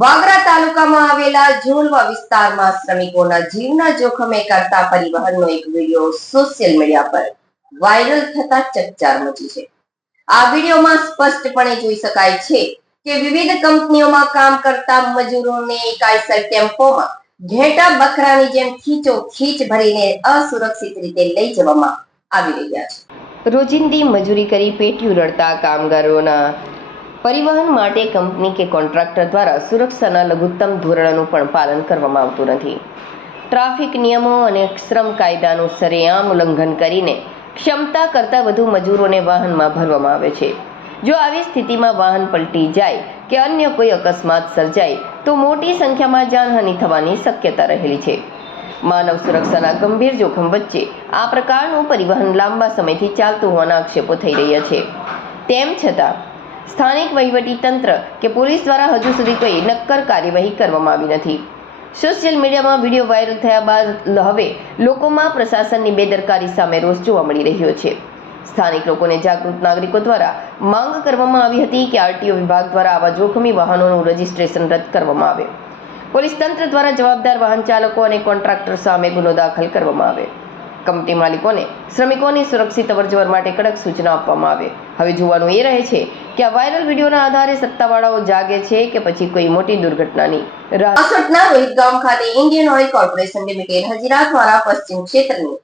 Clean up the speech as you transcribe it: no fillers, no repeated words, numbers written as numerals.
વાગરા તાલુકામાં આવેલા ઝોલવા વિસ્તારમાં શ્રમિકોના જીવના જોખમે કરતા પરિવહનનો એક વિડીયો સોશિયલ મીડિયા પર વાયરલ થતા ચકચાર મચી છે। આ વિડીયોમાં સ્પષ્ટપણે જોઈ શકાય છે કે વિવિધ કંપનીઓમાં કામ કરતા મજૂરોને કાયસર ટેમ્પોમાં ઘેટા બકરાની જેમ ખીચોખીચ ભરીને અસુરક્ષિત રીતે લઈ જવામાં આવી રહ્યા છે। રોજિંદી મજૂરી કરી પેટીયું રળતા કામગારોના પરિવહન માટે કંપની કે કોન્ટ્રાક્ટર દ્વારા સુરક્ષાના લઘુત્તમ ધોરણોનું પણ પાલન કરવામાં આવતું નથી। ટ્રાફિક નિયમો અને શ્રમ કાયદાનું સરેઆમ ઉલ્લંઘન કરીને ક્ષમતા કરતાં વધુ મજૂરોને વાહનમાં ભરવામાં આવે છે। જો આવી સ્થિતિમાં વાહન પલટી જાય કે અન્ય કોઈ અકસ્માત સર્જાય તો મોટી સંખ્યામાં જાનહાનિ થવાની શક્યતા રહેલી છે। માનવ સુરક્ષાના ગંભીર જોખમ વચ્ચે આ પ્રકારનું પરિવહન લાંબા સમયથી ચાલતું હોવાના આક્ષેપો થઈ રહ્યા છે। તેમ છતાં સ્થાનિક વહીવટી તંત્ર કે પોલીસ દ્વારા હજુ સુધી કોઈ નક્કર કાર્યવાહી કરવામાં આવી નથી। સોશિયલ મીડિયામાં વિડીયો વાયરલ થયા બાદ હવે લોકોમાં પ્રશાસનની બેદરકારી સામે રોષ જોવા મળી રહ્યો છે। સ્થાનિક લોકોને જાગૃત નાગરિકો દ્વારા માંગ કરવામાં આવી હતી કે આરટીઓ વિભાગ દ્વારા આવા જોખમી વાહનોનું રજીસ્ટ્રેશન રદ કરવામાં આવે, પોલીસ તંત્ર દ્વારા જવાબદાર વાહન ચાલકો અને કોન્ટ્રાક્ટર સામે ગુનો દાખલ કરવામાં આવે, કંપની માલિકોને શ્રમિકોની સુરક્ષિત અવરજવર માટે કડક સૂચના આપવામાં આવે। હવે જોવાનું એ રહે છે કે આ વાયરલ વિડીયોના આધારે સત્તાવાળાઓ જાગે છે કે પછી કોઈ મોટી દુર્ઘટનાની રાહ। રોહિત ગામ ખાતે Indian oil corporation limited Hazira દ્વારા પશ્ચિમ ક્ષેત્રની